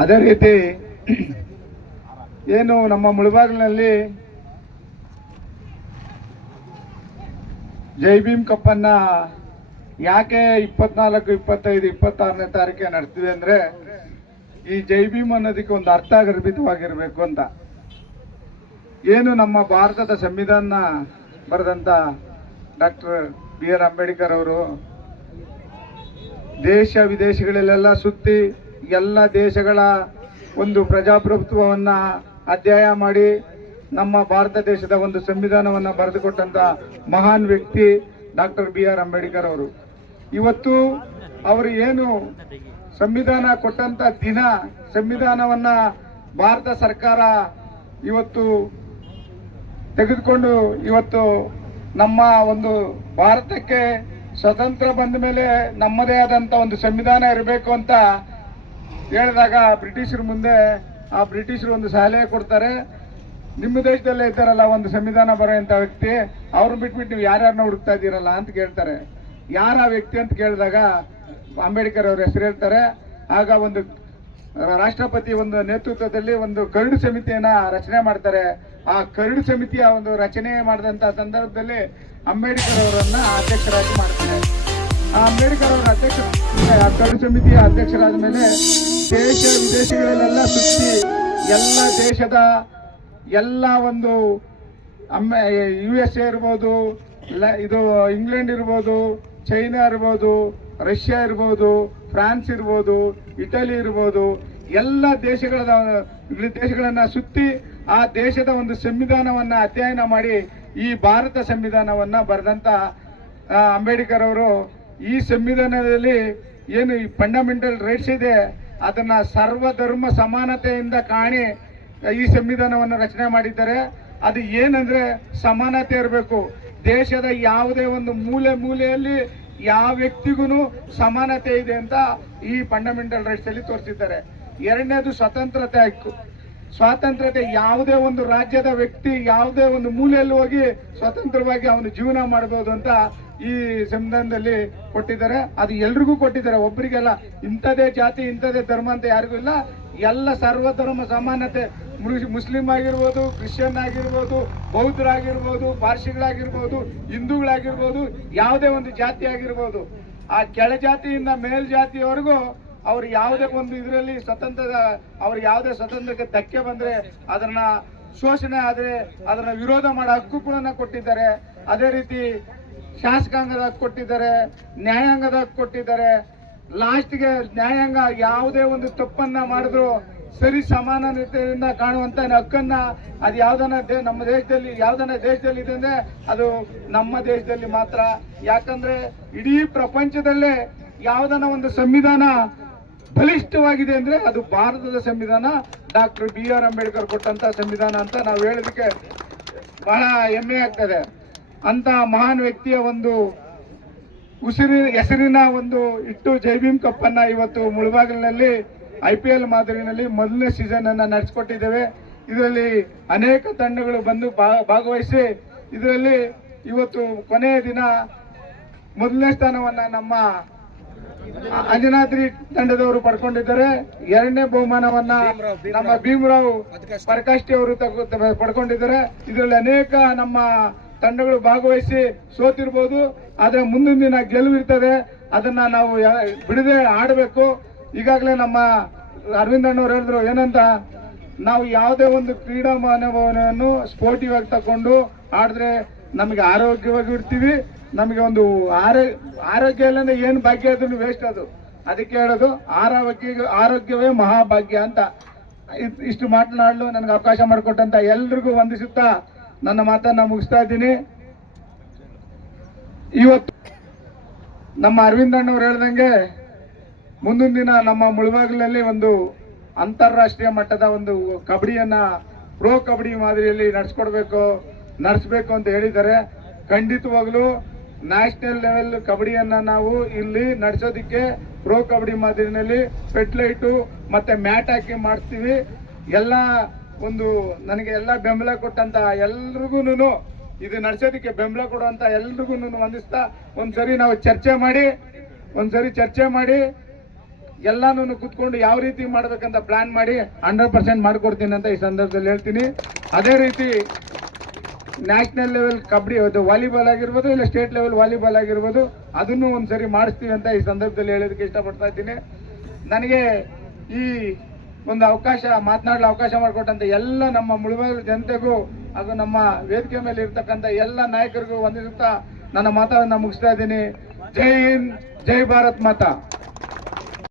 ಅದೇ ರೀತಿ ಏನು ನಮ್ಮ ಮುಳಬಾಗಿಲಿನಲ್ಲಿ ಜೈ ಭೀಮ್ ಕಪ್ಪನ್ನ ಯಾಕೆ 24, 25, 26ನೇ ತಾರೀಕಿಗೆ ನಡೆಸ್ತೀವಿ ಅಂದ್ರೆ ಈ ಜೈ ಭೀಮ್ ಅನ್ನೋದಕ್ಕೆ ಒಂದು ಅರ್ಥ ಗರ್ಭಿತವಾಗಿರ್ಬೇಕು ಅಂತ. ಏನು ನಮ್ಮ ಭಾರತದ ಸಂವಿಧಾನ ಬರೆದಂತ ಡಾಕ್ಟರ್ BR ಅಂಬೇಡ್ಕರ್ ಅವರು ದೇಶ ವಿದೇಶಗಳಲ್ಲೆಲ್ಲ ಸುತ್ತಿ ಎಲ್ಲ ದೇಶಗಳ ಒಂದು ಪ್ರಜಾಪ್ರಭುತ್ವವನ್ನ ಅಧ್ಯಯನ ಮಾಡಿ ನಮ್ಮ ಭಾರತ ದೇಶದ ಒಂದು ಸಂವಿಧಾನವನ್ನ ಬರೆದುಕೊಟ್ಟಂತ ಮಹಾನ್ ವ್ಯಕ್ತಿ ಡಾಕ್ಟರ್ BR ಅಂಬೇಡ್ಕರ್ ಅವರು. ಇವತ್ತು ಅವರು ಏನು ಸಂವಿಧಾನ ಕೊಟ್ಟಂತ ದಿನ, ಸಂವಿಧಾನವನ್ನ ಭಾರತ ಸರ್ಕಾರ ಇವತ್ತು ತೆಗೆದುಕೊಂಡು ಇವತ್ತು ನಮ್ಮ ಒಂದು ಭಾರತಕ್ಕೆ ಸ್ವತಂತ್ರ ಬಂದ ಮೇಲೆ ನಮ್ಮದೇ ಆದಂತ ಒಂದು ಸಂವಿಧಾನ ಇರಬೇಕು ಅಂತ ಹೇಳಿದಾಗ ಬ್ರಿಟಿಷರ ಮುಂದೆ ಆ ಬ್ರಿಟಿಷರು ಒಂದು ಸಲಹೆ ಕೊಡ್ತಾರೆ. ನಿಮ್ಮ ದೇಶದಲ್ಲೇ ಇದ್ದಾರಲ್ಲ ಒಂದು ಸಂವಿಧಾನ ಬರೆಯುವಂತ ವ್ಯಕ್ತಿ, ಅವ್ರನ್ನ ಬಿಟ್ಬಿಟ್ಟು ನೀವು ಯಾರ್ಯಾರನ್ನ ಹುಡುಕ್ತಾ ಇದ್ದೀರಲ್ಲ ಅಂತ ಕೇಳ್ತಾರೆ. ಯಾರ ವ್ಯಕ್ತಿ ಅಂತ ಕೇಳಿದಾಗ ಅಂಬೇಡ್ಕರ್ ಅವ್ರ ಹೆಸರು ಹೇಳ್ತಾರೆ. ಆಗ ಒಂದು ರಾಷ್ಟ್ರಪತಿ ಒಂದು ನೇತೃತ್ವದಲ್ಲಿ ಒಂದು ಕರಡು ಸಮಿತಿಯನ್ನ ರಚನೆ ಮಾಡ್ತಾರೆ. ಆ ಕರಡು ಸಮಿತಿಯ ಒಂದು ರಚನೆ ಮಾಡಿದಂತ ಸಂದರ್ಭದಲ್ಲಿ ಅಂಬೇಡ್ಕರ್ ಅವರನ್ನ ಅಧ್ಯಕ್ಷರಾಗಿ ಮಾಡ್ತಾರೆ. ಆ ಅಂಬೇಡ್ಕರ್ ಅವರ ಕರಡು ಸಮಿತಿಯ ಅಧ್ಯಕ್ಷರಾದ ಮೇಲೆ ದೇಶ ವಿದೇಶಗಳಲ್ಲೆಲ್ಲ ಸುತ್ತಿ ಎಲ್ಲ ದೇಶದ ಎಲ್ಲ ಒಂದು USA ಇರ್ಬೋದು, ಇದು ಇಂಗ್ಲೆಂಡ್ ಇರ್ಬೋದು, ಚೈನಾ ಇರ್ಬೋದು, ರಷ್ಯಾ ಇರ್ಬೋದು, ಫ್ರಾನ್ಸ್ ಇರ್ಬೋದು, ಇಟಲಿ ಇರ್ಬೋದು, ಎಲ್ಲ ದೇಶಗಳನ್ನ ಸುತ್ತಿ ಆ ದೇಶದ ಒಂದು ಸಂವಿಧಾನವನ್ನ ಅಧ್ಯಯನ ಮಾಡಿ ಈ ಭಾರತ ಸಂವಿಧಾನವನ್ನ ಬರೆದಂತ ಅಂಬೇಡ್ಕರ್ ಅವರು ಈ ಸಂವಿಧಾನದಲ್ಲಿ ಏನು ಈ ಫಂಡಮೆಂಟಲ್ ರೈಟ್ಸ್ ಇದೆ ಅದನ್ನ ಸರ್ವಧರ್ಮ ಸಮಾನತೆಯಿಂದ ಕಾಣಿ ಈ ಸಂವಿಧಾನವನ್ನು ರಚನೆ ಮಾಡಿದ್ದಾರೆ. ಅದು ಏನಂದ್ರೆ ಸಮಾನತೆ ಇರಬೇಕು. ದೇಶದ ಯಾವುದೇ ಒಂದು ಮೂಲೆಯಲ್ಲಿ ಯಾವ ವ್ಯಕ್ತಿಗೂ ಸಮಾನತೆ ಇದೆ ಅಂತ ಈ ಫಂಡಮೆಂಟಲ್ ರೈಟ್ಸ್ ಅಲ್ಲಿ ತೋರಿಸಿದ್ದಾರೆ. ಎರಡನೇದು ಸ್ವತಂತ್ರತೆ ಹಕ್ಕು. ಸ್ವಾತಂತ್ರ್ಯತೆ ಯಾವುದೇ ಒಂದು ರಾಜ್ಯದ ವ್ಯಕ್ತಿ ಯಾವುದೇ ಒಂದು ಮೂಲೆಯಲ್ಲಿ ಹೋಗಿ ಸ್ವತಂತ್ರವಾಗಿ ಅವನು ಜೀವನ ಮಾಡಬಹುದು ಅಂತ ಈ ಸಂವಿಧಾನದಲ್ಲಿ ಕೊಟ್ಟಿದ್ದಾರೆ. ಅದು ಎಲ್ರಿಗೂ ಕೊಟ್ಟಿದ್ದಾರೆ, ಒಬ್ಬರಿಗೆಲ್ಲ. ಇಂಥದೇ ಜಾತಿ ಇಂಥದೇ ಧರ್ಮ ಅಂತ ಯಾರಿಗೂ ಇಲ್ಲ. ಎಲ್ಲ ಸರ್ವಧರ್ಮ ಸಮಾನತೆ. ಮುಸ್ಲಿಂ ಆಗಿರ್ಬೋದು, ಕ್ರಿಶ್ಚಿಯನ್ ಆಗಿರ್ಬೋದು, ಬೌದ್ಧರಾಗಿರ್ಬೋದು, ಪಾರ್ಸಿಗಳಾಗಿರ್ಬೋದು, ಹಿಂದೂಗಳಾಗಿರ್ಬೋದು, ಯಾವುದೇ ಒಂದು ಜಾತಿ ಆಗಿರ್ಬೋದು, ಆ ಕೆಳ ಜಾತಿಯಿಂದ ಮೇಲ್ಜಾತಿಯವರೆಗೂ ಅವ್ರು ಯಾವುದೇ ಒಂದು ಇದರಲ್ಲಿ ಅವ್ರು ಯಾವುದೇ ಸ್ವತಂತ್ರಕ್ಕೆ ಧಕ್ಕೆ ಬಂದ್ರೆ ಅದನ್ನ ಶೋಷಣೆ ಆದ್ರೆ ಅದನ್ನ ವಿರೋಧ ಮಾಡೋ ಹಕ್ಕು ಕೂಡ ಕೊಟ್ಟಿದ್ದಾರೆ. ಅದೇ ರೀತಿ ಶಾಸಕಾಂಗದ ಹಕ್ಕು ಕೊಟ್ಟಿದ್ದಾರೆ, ನ್ಯಾಯಾಂಗದ ಹಕ್ಕು ಕೊಟ್ಟಿದ್ದಾರೆ. ಲಾಸ್ಟ್ಗೆ ನ್ಯಾಯಾಂಗ ಯಾವುದೇ ಒಂದು ತಪ್ಪನ್ನ ಮಾಡಿದ್ರು ಸರಿ ಸಮಾನತೆಯಿಂದ ಕಾಣುವಂತ ಹಕ್ಕನ್ನ ಅದು ನಮ್ಮ ದೇಶದಲ್ಲಿ ದೇಶದಲ್ಲಿ ಇದೆ ಅಂದ್ರೆ ಅದು ನಮ್ಮ ದೇಶದಲ್ಲಿ ಮಾತ್ರ. ಯಾಕಂದ್ರೆ ಇಡೀ ಪ್ರಪಂಚದಲ್ಲೇ ಯಾವುದನ್ನ ಒಂದು ಸಂವಿಧಾನ ಬಲಿಷ್ಠವಾಗಿದೆ ಅಂದ್ರೆ ಅದು ಭಾರತದ ಸಂವಿಧಾನ, ಡಾಕ್ಟರ್ BR ಅಂಬೇಡ್ಕರ್ ಕೊಟ್ಟಂತ ಸಂವಿಧಾನ ಅಂತ ನಾವು ಹೇಳೋದಕ್ಕೆ ಬಹಳ ಹೆಮ್ಮೆ ಆಗ್ತದೆ. ಅಂತ ಮಹಾನ್ ವ್ಯಕ್ತಿಯ ಒಂದು ಹೆಸರಿನ ಒಂದು ಇಟ್ಟು ಜೈ ಭೀಮ್ ಕಪ್ ಅನ್ನ ಇವತ್ತು ಮುಳಬಾಗಿಲಿನಲ್ಲಿ IPL ಮಾದರಿನಲ್ಲಿ ಮೊದಲನೇ ಸೀಸನ್ ಅನ್ನ ನಡೆಸಿಕೊಟ್ಟಿದ್ದೇವೆ. ಇದರಲ್ಲಿ ಅನೇಕ ತಂಡಗಳು ಬಂದು ಭಾಗವಹಿಸಿ ಇದರಲ್ಲಿ ಇವತ್ತು ಕೊನೆಯ ದಿನ ಮೊದಲನೇ ಸ್ಥಾನವನ್ನ ನಮ್ಮ ಅಂಜನಾದ್ರಿ ತಂಡದವರು ಪಡ್ಕೊಂಡಿದ್ದಾರೆ. ಎರಡನೇ ಬಹುಮಾನವನ್ನ ನಮ್ಮ ಭೀಮರಾವ್ ಪರಕಾಷ್ಟಿ ಅವರು ಪಡ್ಕೊಂಡಿದ್ದಾರೆ. ಇದರಲ್ಲಿ ಅನೇಕ ನಮ್ಮ ತಂಡಗಳು ಭಾಗವಹಿಸಿ ಸೋತಿರ್ಬೋದು, ಆದ್ರೆ ಮುಂದಿನ ದಿನ ಗೆಲುವಿರ್ತದೆ. ಅದನ್ನ ನಾವು ಬಿಡದೆ ಆಡಬೇಕು. ಈಗಾಗಲೇ ನಮ್ಮ ಅರವಿಂದ್ ಅಣ್ಣವ್ರು ಹೇಳಿದ್ರು ಏನಂತ, ನಾವು ಯಾವುದೇ ಒಂದು ಕ್ರೀಡಾ ಮನೋಭಾವನೆಯನ್ನು ಸ್ಪೋರ್ಟಿವ್ ಆಗಿ ತಕೊಂಡು ಆಡಿದ್ರೆ ನಮಗೆ ಆರೋಗ್ಯವಾಗಿ ಇರ್ತೀವಿ. ನಮಗೆ ಒಂದು ಆರೋಗ್ಯ ಇಲ್ಲಂದ್ರೆ ಏನು ಭಾಗ್ಯ ಅದನ್ನು ವೇಸ್ಟ್. ಅದು ಅದಕ್ಕೆ ಹೇಳೋದು ಆರೋಗ್ಯವೇ ಮಹಾಭಾಗ್ಯ ಅಂತ. ಇಷ್ಟು ಮಾತನಾಡಲು ನನಗೆ ಅವಕಾಶ ಮಾಡಿಕೊಟ್ಟಂತ ಎಲ್ರಿಗೂ ವಂದಿಸುತ್ತಾ ನನ್ನ ಮಾತನ್ನ ಮುಗಿಸ್ತಾ ಇದ್ದೀನಿ. ಇವತ್ತು ನಮ್ಮ ಅರವಿಂದ್ ಅಣ್ಣವ್ರು ಹೇಳ್ದಂಗೆ ಮುಂದಿನ ದಿನ ನಮ್ಮ ಮುಳಬಾಗಿಲಲ್ಲಿ ಒಂದು ಅಂತಾರಾಷ್ಟ್ರೀಯ ಮಟ್ಟದ ಒಂದು ಕಬಡ್ಡಿಯನ್ನ ಪ್ರೋ ಕಬಡ್ಡಿ ಮಾದರಿಯಲ್ಲಿ ನಡೆಸಬೇಕು ಅಂತ ಹೇಳಿದ್ದಾರೆ. ಖಂಡಿತವಾಗ್ಲೂ ನ್ಯಾಷನಲ್ ಲೆವೆಲ್ ಕಬಡ್ಡಿಯನ್ನ ನಾವು ಇಲ್ಲಿ ನಡೆಸೋದಿಕ್ಕೆ ಪ್ರೋ ಕಬಡ್ಡಿ ಮಾದರಿನಲ್ಲಿ ಫೆಟ್ಲೈಟು ಮತ್ತೆ ಮ್ಯಾಟ್ ಹಾಕಿ ಮಾಡ್ತೀವಿ. ಎಲ್ಲ ಒಂದು ನನಗೆ ಎಲ್ಲ ಬೆಂಬಲ ಕೊಟ್ಟಂತ ಎಲ್ರಿಗೂ ಇದು ನಡೆಸೋದಕ್ಕೆ ಬೆಂಬಲ ಕೊಡುವಂತ ಎಲ್ರಿಗೂ ವಂದಿಸ್ತಾ ಒಂದ್ಸರಿ ನಾವು ಚರ್ಚೆ ಮಾಡಿ ಎಲ್ಲಾನು ಕುತ್ಕೊಂಡು ಯಾವ ರೀತಿ ಮಾಡ್ಬೇಕಂತ ಪ್ಲಾನ್ ಮಾಡಿ 100% ಮಾಡ್ಕೊಡ್ತೀನಿ ಅಂತ ಈ ಸಂದರ್ಭದಲ್ಲಿ ಹೇಳ್ತೀನಿ. ಅದೇ ರೀತಿ ನ್ಯಾಷನಲ್ ಲೆವೆಲ್ ಕಬಡ್ಡಿ ವಾಲಿಬಾಲ್ ಆಗಿರ್ಬೋದು, ಇಲ್ಲ ಸ್ಟೇಟ್ ಲೆವೆಲ್ ವಾಲಿಬಾಲ್ ಆಗಿರ್ಬೋದು, ಅದನ್ನು ಒಂದ್ಸರಿ ಮಾಡಿಸ್ತೀವಿ ಅಂತ ಈ ಸಂದರ್ಭದಲ್ಲಿ ಹೇಳೋದಕ್ಕೆ ಇಷ್ಟಪಡ್ತಾ ಇದ್ದೀನಿ. ನನಗೆ ಈ ಒಂದು ಅವಕಾಶ ಮಾತನಾಡಲು ಅವಕಾಶ ಮಾಡಿಕೊಟ್ಟಂತ ಎಲ್ಲ ನಮ್ಮ ಮುಳುಬಾಗಿಲು ಜನತೆಗೂ ಹಾಗೂ ನಮ್ಮ ವೇದಿಕೆ ಮೇಲೆ ಇರ್ತಕ್ಕಂಥ ಎಲ್ಲ ನಾಯಕರಿಗೂ ವಂದಿಸುತ್ತಾ ನನ್ನ ಮಾತನ್ನ ಮುಗಿಸ್ತಾ ಇದ್ದೀನಿ. ಜೈ ಹಿಂದ್, ಜೈ ಭಾರತ್ ಮಾತಾ.